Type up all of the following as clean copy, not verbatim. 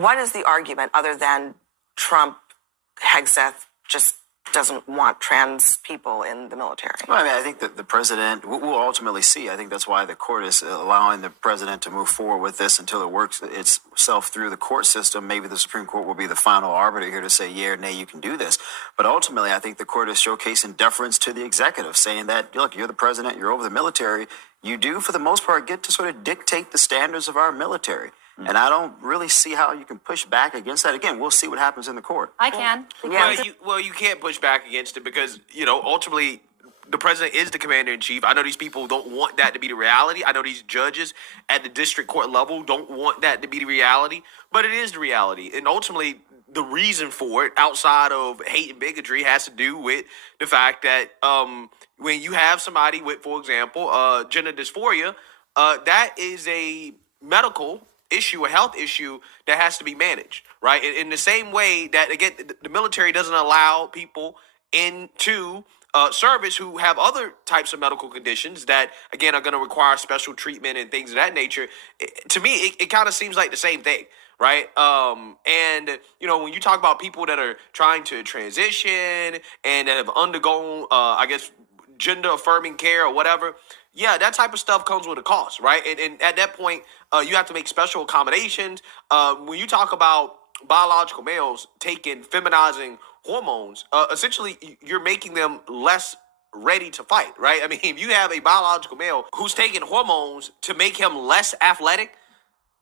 what is the argument other than Trump, Hegseth, just doesn't want trans people in the military? Well, I mean, I think that the president, we'll ultimately see. I think that's why the court is allowing the president to move forward with this until it works itself through the court system. Maybe the Supreme Court will be the final arbiter here to say, yeah or nay, you can do this. But ultimately, I think the court is showcasing deference to the executive, saying that, look, you're the president, you're over the military. You do, for the most part, get to sort of dictate the standards of our military. And I don't really see how you can push back against that. Again, we'll see what happens in the court. I can. Well, you can't push back against it because, ultimately the president is the commander in chief. I know these people don't want that to be the reality. I know these judges at the district court level don't want that to be the reality, but it is the reality. And ultimately, the reason for it, outside of hate and bigotry, has to do with the fact that when you have somebody with, for example, gender dysphoria, that is a medical issue, a health issue that has to be managed, right? In the same way that, again, the military doesn't allow people into service who have other types of medical conditions that, again, are going to require special treatment and things of that nature. To me, it kind of seems like the same thing, right? And, when you talk about people that are trying to transition and that have undergone, gender affirming care or whatever, yeah, that type of stuff comes with a cost, right? And at that point, you have to make special accommodations. When you talk about biological males taking feminizing hormones, essentially you're making them less ready to fight, right? I mean, if you have a biological male who's taking hormones to make him less athletic,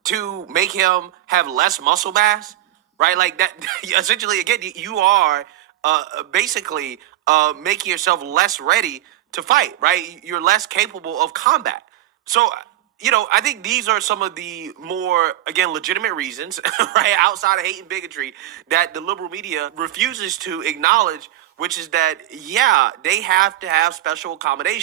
to make him have less muscle mass, right? Like that, essentially, again, you are basically making yourself less ready to fight, right? You're less capable of combat. So, I think these are some of the more, again, legitimate reasons, right, outside of hate and bigotry that the liberal media refuses to acknowledge, which is that, yeah, they have to have special accommodations.